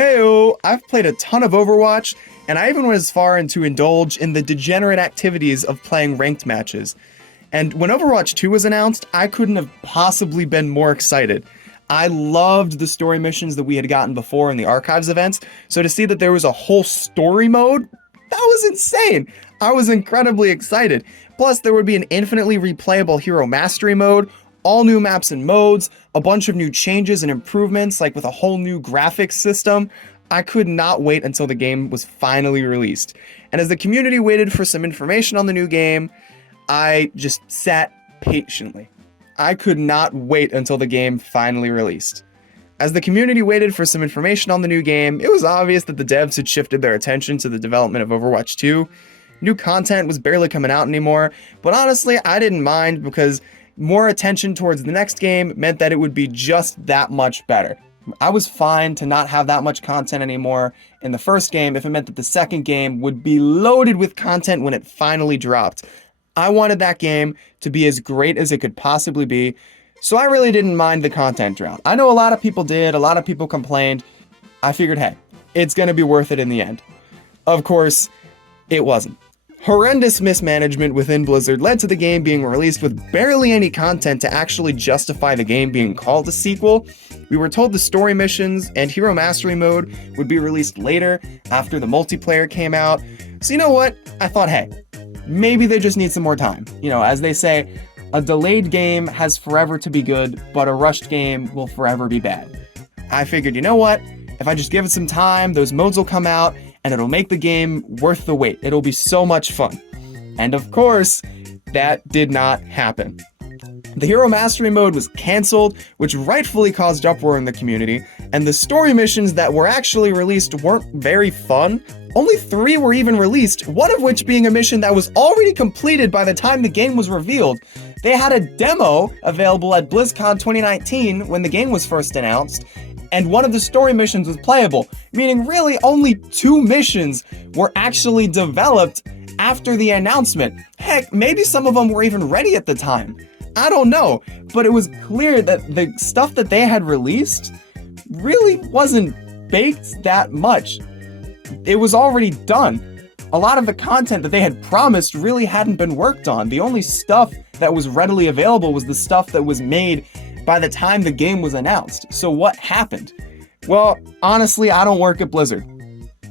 Heyo, I've played a ton of Overwatch, and I even went as far as to indulge in the degenerate activities of playing ranked matches. And when Overwatch 2 was announced, I couldn't have possibly been more excited. I loved the story missions that we had gotten before in the Archives events, so to see that there was a whole story mode, that was insane! I was incredibly excited. Plus, there would be an infinitely replayable hero mastery mode, all new maps and modes, a bunch of new changes and improvements, like with a whole new graphics system. I could not wait until the game was finally released. And as the community waited for some information on the new game, I just sat patiently. I could not wait until the game finally released. As the community waited for some information on the new game, it was obvious that the devs had shifted their attention to the development of Overwatch 2. New content was barely coming out anymore, but honestly, I didn't mind because more attention towards the next game meant that it would be just that much better. I was fine to not have that much content anymore in the first game if it meant that the second game would be loaded with content when it finally dropped. I wanted that game to be as great as it could possibly be, so I really didn't mind the content drought. I know a lot of people did, a lot of people complained. I figured, hey, it's gonna be worth it in the end. Of course, it wasn't. Horrendous mismanagement within Blizzard led to the game being released with barely any content to actually justify the game being called a sequel. We were told the story missions and hero mastery mode would be released later after the multiplayer came out. So you know what? I thought, hey, maybe they just need some more time. You know, as they say, a delayed game has forever to be good, but a rushed game will forever be bad. I figured, you know what? If I just give it some time, those modes will come out, and it'll make the game worth the wait. It'll be so much fun. And of course, that did not happen. The Hero Mastery mode was cancelled, which rightfully caused uproar in the community, and the story missions that were actually released weren't very fun. Only 3 were even released, one of which being a mission that was already completed by the time the game was revealed. They had a demo available at BlizzCon 2019 when the game was first announced, and one of the story missions was playable, meaning really only 2 missions were actually developed after the announcement. Heck, maybe some of them were even ready at the time. I don't know, but it was clear that the stuff that they had released really wasn't baked that much. It was already done. A lot of the content that they had promised really hadn't been worked on. The only stuff that was readily available was the stuff that was made by the time the game was announced. So what happened? Well, honestly, I don't work at Blizzard.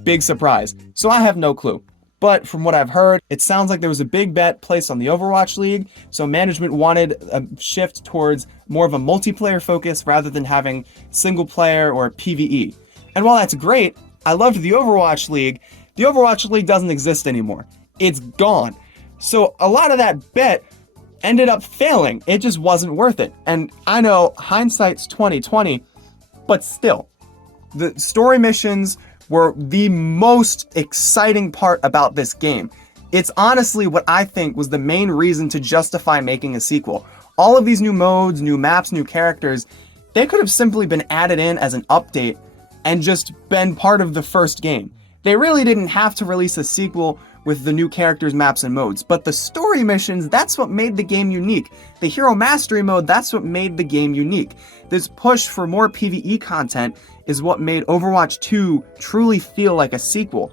Big surprise. So I have no clue. But from what I've heard, it sounds like there was a big bet placed on the Overwatch League, so management wanted a shift towards more of a multiplayer focus rather than having single player or PvE. And while that's great, I loved the Overwatch League. The Overwatch League doesn't exist anymore. It's gone. So a lot of that bet ended up failing. It just wasn't worth it. And I know hindsight's 2020, but still, the story missions were the most exciting part about this game. It's honestly what I think was the main reason to justify making a sequel. All of these new modes, new maps, new characters, they could have simply been added in as an update and just been part of the first game. They really didn't have to release a sequel with the new characters, maps, and modes. But the story missions, that's what made the game unique. The Hero Mastery mode, that's what made the game unique. This push for more PvE content is what made Overwatch 2 truly feel like a sequel.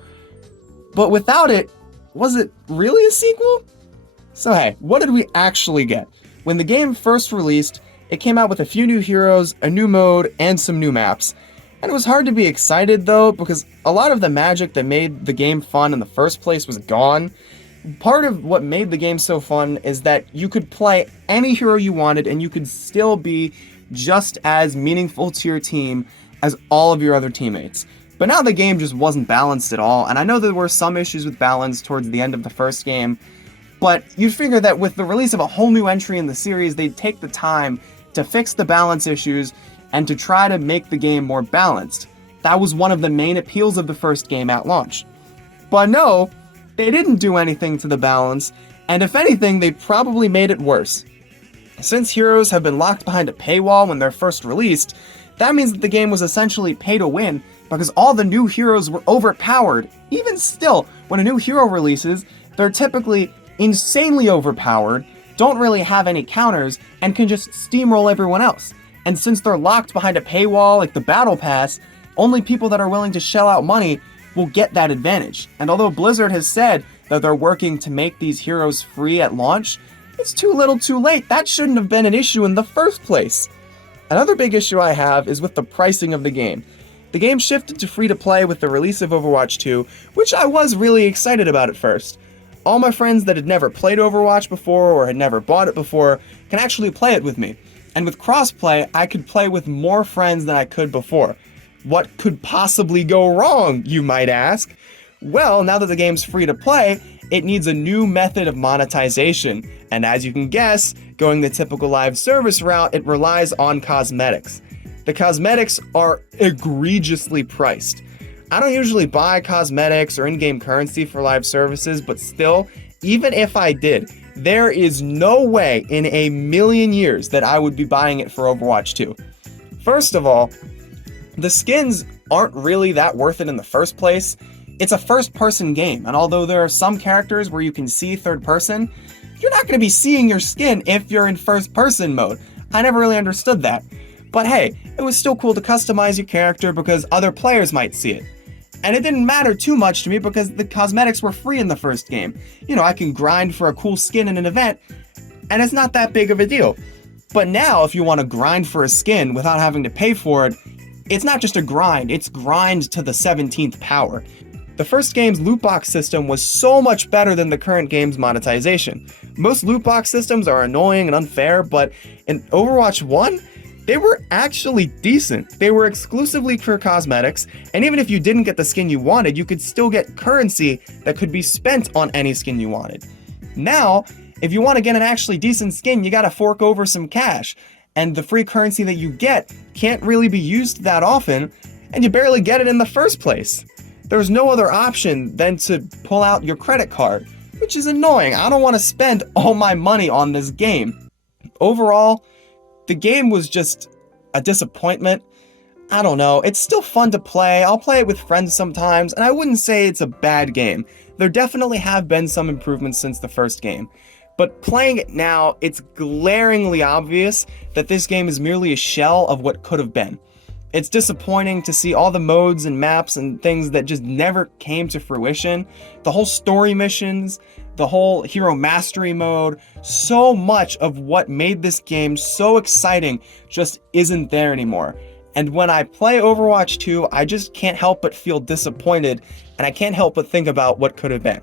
But without it, was it really a sequel? So hey, what did we actually get? When the game first released, it came out with a few new heroes, a new mode, and some new maps. And it was hard to be excited though, because a lot of the magic that made the game fun in the first place was gone. Part of what made the game so fun is that you could play any hero you wanted and you could still be just as meaningful to your team as all of your other teammates. But now the game just wasn't balanced at all, and I know there were some issues with balance towards the end of the first game, but you'd figure that with the release of a whole new entry in the series, they'd take the time to fix the balance issues and to try to make the game more balanced. That was one of the main appeals of the first game at launch. But no, they didn't do anything to the balance, and if anything, they probably made it worse. Since heroes have been locked behind a paywall when they're first released, that means that the game was essentially pay to win because all the new heroes were overpowered. Even still, when a new hero releases, they're typically insanely overpowered, don't really have any counters, and can just steamroll everyone else. And since they're locked behind a paywall like the Battle Pass, Only people that are willing to shell out money will get that advantage. And although Blizzard has said that they're working to make these heroes free at launch, it's too little too late. That shouldn't have been an issue in the first place. Another big issue I have is with the pricing of the game. The game shifted to free-to-play with the release of Overwatch 2, which I was really excited about at first. All my friends that had never played Overwatch before or had never bought it before can actually play it with me. And with crossplay, I could play with more friends than I could before. What could possibly go wrong, you might ask? Well, now that the game's free to play, it needs a new method of monetization. And as you can guess, going the typical live service route, it relies on cosmetics. The cosmetics are egregiously priced. I don't usually buy cosmetics or in-game currency for live services, but still, even if I did, there is no way in a million years that I would be buying it for Overwatch 2. First of all, the skins aren't really that worth it in the first place. It's a first-person game, and although there are some characters where you can see third person, you're not going to be seeing your skin if you're in first-person mode. I never really understood that. But hey, it was still cool to customize your character because other players might see it. And it didn't matter too much to me because the cosmetics were free in the first game. You know, I can grind for a cool skin in an event, and it's not that big of a deal. But now, if you want to grind for a skin without having to pay for it, it's not just a grind, it's grind to the 17th power. The first game's loot box system was so much better than the current game's monetization. Most loot box systems are annoying and unfair, but in Overwatch 1, they were actually decent. They were exclusively for cosmetics, and even if you didn't get the skin you wanted, you could still get currency that could be spent on any skin you wanted. Now, if you want to get an actually decent skin, you gotta fork over some cash, and the free currency that you get can't really be used that often, and you barely get it in the first place. There's no other option than to pull out your credit card, which is annoying. I don't want to spend all my money on this game. Overall, the game was just a disappointment. I don't know, it's still fun to play. I'll play it with friends sometimes, and I wouldn't say it's a bad game. There definitely have been some improvements since the first game. But playing it now, it's glaringly obvious that this game is merely a shell of what could have been. It's disappointing to see all the modes and maps and things that just never came to fruition. The whole story missions, the whole hero mastery mode, so much of what made this game so exciting just isn't there anymore. And when I play Overwatch 2, I just can't help but feel disappointed, and I can't help but think about what could have been.